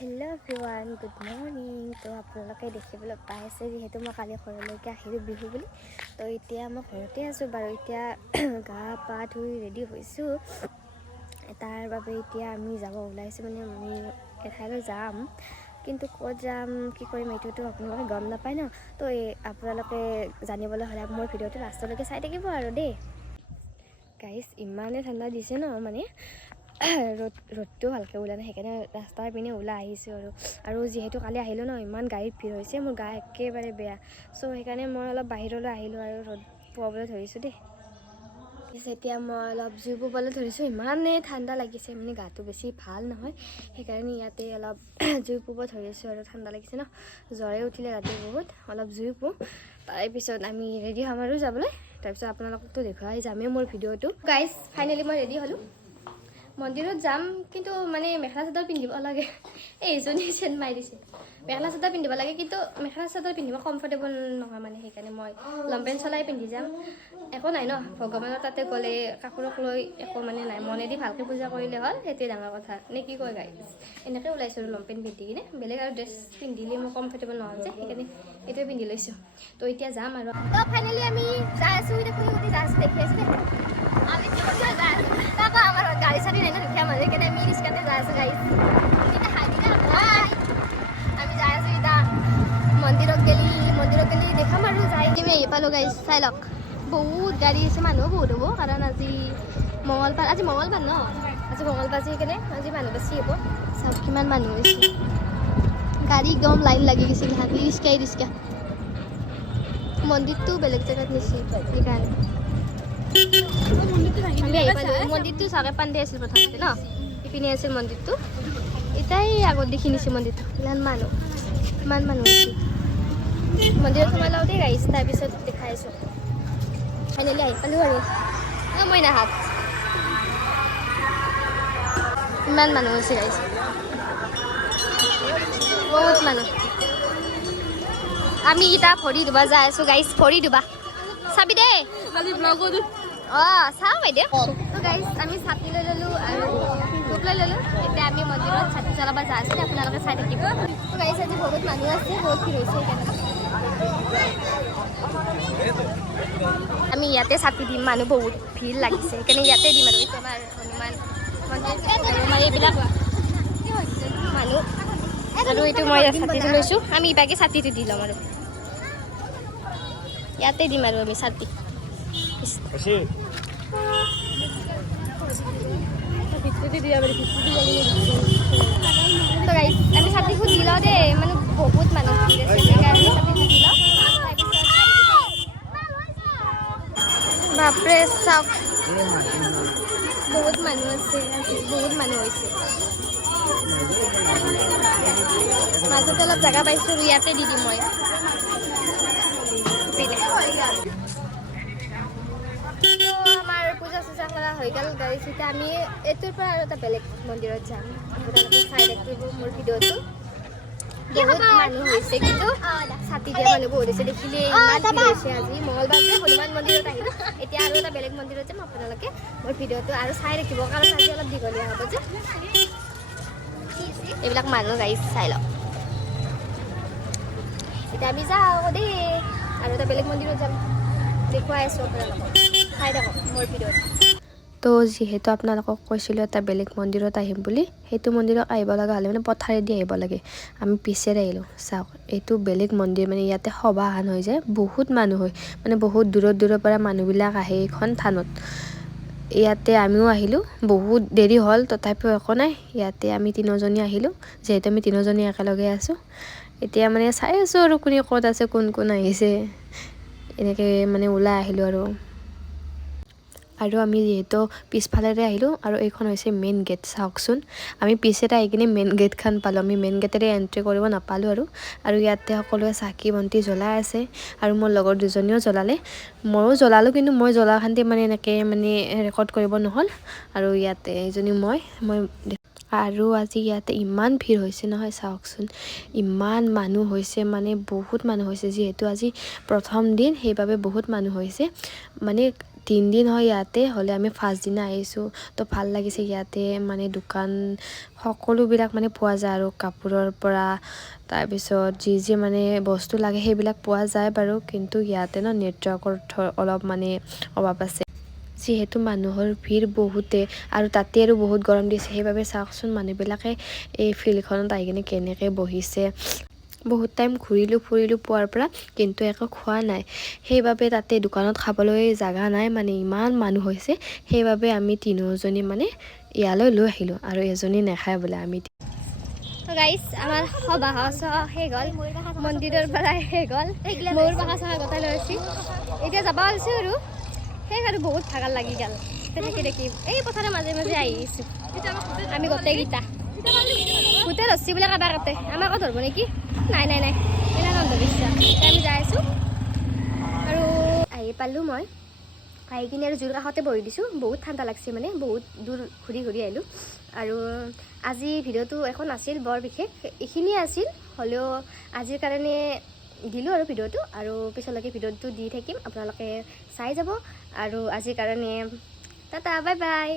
Hello everyone good morning. तो आपलोके देखिবলৈ পাইছে যেহেতু মই কালি ঘৰলৈকে আহিলোঁ বিহু বুলি। তো এতিয়া মই ঘৰতে আছোঁ বাৰু। এতিয়া গা পা ধুই ৰেডি হৈছোঁ। তাৰ বাবে এতিয়া আমি যাব ওলাইছোঁ, মানে আমি এঠাইলৈ যাম, কিন্তু ক'ত যাম কি কৰিম এইটোতো আপোনালোকে গম নাপায় ন। তো আপোনালোকে জানিবলৈ হ'লে মোৰ ভিডিঅ'টো লাষ্টলৈকে চাই থাকিব আৰু দেই। গাইছ ইমানেই ঠাণ্ডা দিছে ন, মানে ৰ'দটো ভালকৈ ওলা নাই, সেইকাৰণে ৰাস্তাৰ পিনে ওলাই আহিছোঁ আৰু যিহেতু কালি আহিলোঁ ন, ইমান গাড়ীত ভিৰ হৈছে, মোৰ গা একেবাৰে বেয়া। চ' সেইকাৰণে মই অলপ বাহিৰলৈ আহিলোঁ আৰু ৰ'দ পোৱাবলৈ ধৰিছোঁ দেই। এতিয়া মই অলপ জুই পোৱাবলৈ ধৰিছোঁ, ইমানেই ঠাণ্ডা লাগিছে, মানে গাটো বেছি ভাল নহয়, সেইকাৰণে ইয়াতে অলপ জুই পোৱাব ধৰিছোঁ আৰু ঠাণ্ডা লাগিছে ন, জ্বৰে উঠিলে ৰাতি বহুত। অলপ জুই পোওঁ, তাৰপিছত আমি ৰেডি হ'ম আৰু যাবলৈ। তাৰপিছত আপোনালোকতো দেখুৱাই যামেই মোৰ ভিডিঅ'টো। গাইজ ফাইনেলি মই ৰেডি হ'লোঁ, মন্দিৰত যাম, কিন্তু মানে মেখেলা চাদৰ পিন্ধিব লাগে। এইজনী চেন মাৰি দিছে, মেখেলা চাদৰ পিন্ধিব লাগে, কিন্তু মেখেলা চাদৰ পিন্ধিব কমফৰ্টেবল নহয়, মানে সেইকাৰণে মই লংপেণ্ট চলাই পিন্ধি যাম। একো নাই ন, ভগৱানৰ তাতে গ'লে কাপোৰক লৈ একো মানে নাই, মনেদি ভালকৈ পূজা কৰিলে হ'ল, সেইটোৱে ডাঙৰ কথা নে কি কয় গাইজ। এনেকৈ ওলাইছোঁ আৰু লংপেণ্ট পিন্ধি কিনে, বেলেগ আৰু ড্ৰেছ পিন্ধিলে মই কমফৰ্টেবল নহয় যে, সেইকাৰণে এইটোৱে পিন্ধি লৈছোঁ। তো এতিয়া যাম আৰু। তো ফাইনেলি আমি যাই আছোঁ, দেখি আছোঁ দেখি আছোঁ দেই, আমি যাই আছোঁ। তাৰপৰা আমাৰ গাড়ী চাড়ী নাই ন, দুখীয়া মানুহ, সেইকাৰণে আমি ৰিক্সাতে যাই আছোঁ গাড়ী। আমি যাই আছোঁ এতিয়া মন্দিৰত গেলি দেখাম আৰু যাই কিনে আহি পালোঁ গাড়ী। চাই লওক বহুত গাড়ী আছে, মানুহ বহুত হ'ব, কাৰণ আজি মঙলবাৰ ন, আজি মঙলবাৰ সেইকাৰণে আজি মানুহ বেছি হ'ব। চাওক কিমান মানুহ হৈছে, গাড়ী একদম লাইন লাগি গৈছে, ৰিক্সা। মন্দিৰটো বেলেগ জেগাত নিছে, সেইকাৰণে আমি আহি পালোঁ। মন্দিৰটো চাগে পাণ্ডে আছিল প্ৰথমতে ন, ইপিনে আছিল মন্দিৰটো, এতিয়াই আগত দেখি নিছে মন্দিৰটো। ইমান মানুহ হৈছে। মন্দিৰত সোমাই লওঁতেই গাইছ, তাৰপিছত দেখাই আছোঁ। ফাইনেলি আহি পালোঁ আৰু মই নাহাত ইমান মানুহ হৈছে গাইছ, বহুত মানুহ। আমি এতিয়া ভৰি ধুবা যাই আছোঁ গাইছ, ভৰি ধুবা চাবি দেই। অঁ চাওঁ বাইদেউ। তো গাইজ আমি ছাতি লৈ ল'লোঁ আৰু বুক লৈ ল'লোঁ। এতিয়া আমি মন্দিৰত ছাতি জ্বলাব যাই আছোঁ, আপোনালোকে চাই থাকিব। তো গাইজ আজি বহুত মানুহ আছে, বহুত ভিৰ হৈছে, সেইকাৰণে আমি ইয়াতে ছাতি দিম, মানুহ বহুত ভিৰ লাগিছে, সেইকাৰণে ইয়াতে দিম আৰু। এইটো আমাৰ হনুমান মন্দিৰ, আমাৰ এইবিলাক মানুহ, আৰু এইটো মই ছাতিটো লৈছোঁ, আমি ইভাগে ছাতিটো দি ল'ম আৰু ইয়াতে দিম আৰু আমি ছাতি। তো গাইজ আমি ছাতিটো দি লওঁ দেই, মানে বহুত মানুহ ভিৰ আছে, সেইকাৰণে ছাতিটো দি লওঁ। বাপৰে চাওক বহুত মানুহ আছে, বহুত মানুহ হৈছে। মাজতে অলপ জেগা পাইছোঁ, ইয়াতে দি দিম মই। আমাৰ পূজা চূজা কৰা হৈ গ'ল গাইজ, এতিয়া আমি এইটোৰ পৰা আৰু এটা বেলেগ মন্দিৰত যাম। আপোনালোকে চাই থাকিব মোৰ ভিডিঅ'টো। বহুত মানুহ হৈছে, কিন্তু ছাতি দিয়া মানুহ বহুত হৈছে, দেখিলে ইমান ভিৰ হৈছে। আজি মঙলবাৰ যে হনুমান মন্দিৰত আহিলোঁ, এতিয়া আৰু এটা বেলেগ মন্দিৰত যাম। আপোনালোকে মোৰ ভিডিঅ'টো আৰু চাই ৰাখিব, কাৰণ আজি অলপ দীঘলীয়া হ'ব যে। এইবিলাক মানুহ গাইজ চাই লওক। এতিয়া আমি যাওঁ দেই, আৰু এটা বেলেগ মন্দিৰত যাম, দেখুৱাই আছোঁ আপোনালোকক, চাই থাকক মোৰ ভিডিঅ'ত। তো যিহেতু আপোনালোকক কৈছিলোঁ এটা বেলেগ মন্দিৰত আহিম বুলি, সেইটো মন্দিৰত আহিব লগা হ'লে মানে পথাৰেদি আহিব লাগে, আমি পিছেৰে আহিলোঁ। চাওক এইটো বেলেগ মন্দিৰ, মানে ইয়াতে সভাখান হৈ যায়, বহুত মানুহ হয়, মানে বহুত দূৰৰ পৰা মানুহবিলাক আহে এইখন থানত। ইয়াতে আমিও আহিলোঁ, বহুত দেৰি হ'ল, তথাপিও একো নাই, ইয়াতে আমি তিনিওজনী আহিলোঁ, যিহেতু আমি তিনিওজনী একেলগে আছোঁ। এতিয়া মানে চাই আছোঁ আৰু কোনে ক'ত আছে, কোন আহিছে, এনেকৈ মানে ওলাই আহিলোঁ আৰু আমি যিহেতু পিছফালেৰে আহিলোঁ, আৰু এইখন হৈছে মেইন গেট। চাওকচোন আমি পিছেৰে আহি কিনে মেইন গেটখন পালোঁ, আমি মেইন গেটেৰে এণ্ট্ৰি কৰিব নাপালোঁ আৰু ইয়াতে সকলোৱে চাকি বন্তি জ্বলাই আছে, আৰু মোৰ লগৰ দুজনীও জ্বলালে, ময়ো জ্বলালোঁ, কিন্তু মই জ্বলাখান্তি মানে এনেকৈ মানে ৰেকৰ্ড কৰিব নহ'ল। আৰু ইয়াতে এইজনী মই আৰু আজি ইয়াতে ইমান ভিৰ হৈছে নহয়, চাওকচোন ইমান মানুহ হৈছে, মানে বহুত মানুহ হৈছে, যিহেতু আজি প্ৰথম দিন সেইবাবে বহুত মানুহ হৈছে। মানে তিনদিন হয় ইয়াতে হ'লে আমি ফাৰ্ষ্ট দিনা আহিছোঁ তো ভাল লাগিছে ইয়াতে মানে দোকান সকলোবিলাক মানে পোৱা যায় আৰু কাপোৰৰ পৰা তাৰপিছত যি মানে বস্তু লাগে সেইবিলাক পোৱা যায় বাৰু কিন্তু ইয়াতে ন নেটৱৰ্কৰ অলপ মানে অভাৱ আছে যিহেতু মানুহৰ ভিৰ বহুতে আৰু তাতে আৰু বহুত গৰম দিছে সেইবাবে চাওকচোন মানুহবিলাকে এই ফিল্ডখনত আহি কিনে কেনেকৈ বহিছে বহুত টাইম ঘূৰিলোঁ ফুৰিলোঁ পুৱাৰ পৰা কিন্তু একো খোৱা নাই সেইবাবে তাতে দোকানত খাবলৈ জাগা নাই মানে ইমান মানুহ হৈছে সেইবাবে আমি তিনিওজনী মানে ইয়ালৈ লৈ আহিলোঁ আৰু এজনী নাখায় বোলে আমি তো গাইজ আমাৰ সভা শেষ হ'ল মন্দিৰৰ পৰা শেষ হ'ল মোৰ বাহা চাহা গোটাই লৈ আছি এতিয়া যাব ওলাইছোঁ আৰু শেষ আৰু বহুত ভাগৰ লাগি গ'ল থাকি দেখি এই পথাৰৰ মাজে মাজে আহি আছোঁ আমি গোটেইকেইটা গোটেই ৰছী বোলে কাবাৰ কাটে আমাকো ধৰিব নেকি নাই নাই নাই এনে অন্ধবিশ্বাস এতিয়া আমি যাই আছোঁ আৰু আহি পালোঁ মই আহি কিনে আৰু জুইৰ কাষতে বহি দিছোঁ বহুত ঠাণ্ডা লাগছে মানে বহুত দূৰ ঘূৰি ঘূৰি আহিলোঁ আৰু আজি ভিডিঅ'টো এখন আছিল বৰ বিশেষ এইখিনিয়ে আছিল হ'লেও আজিৰ কাৰণে দিলোঁ আৰু ভিডিঅ'টো আৰু পিছলৈকে ভিডিঅ'টো দি থাকিম আপোনালোকে চাই যাব আৰু আজিৰ কাৰণে টাটা বাই বাই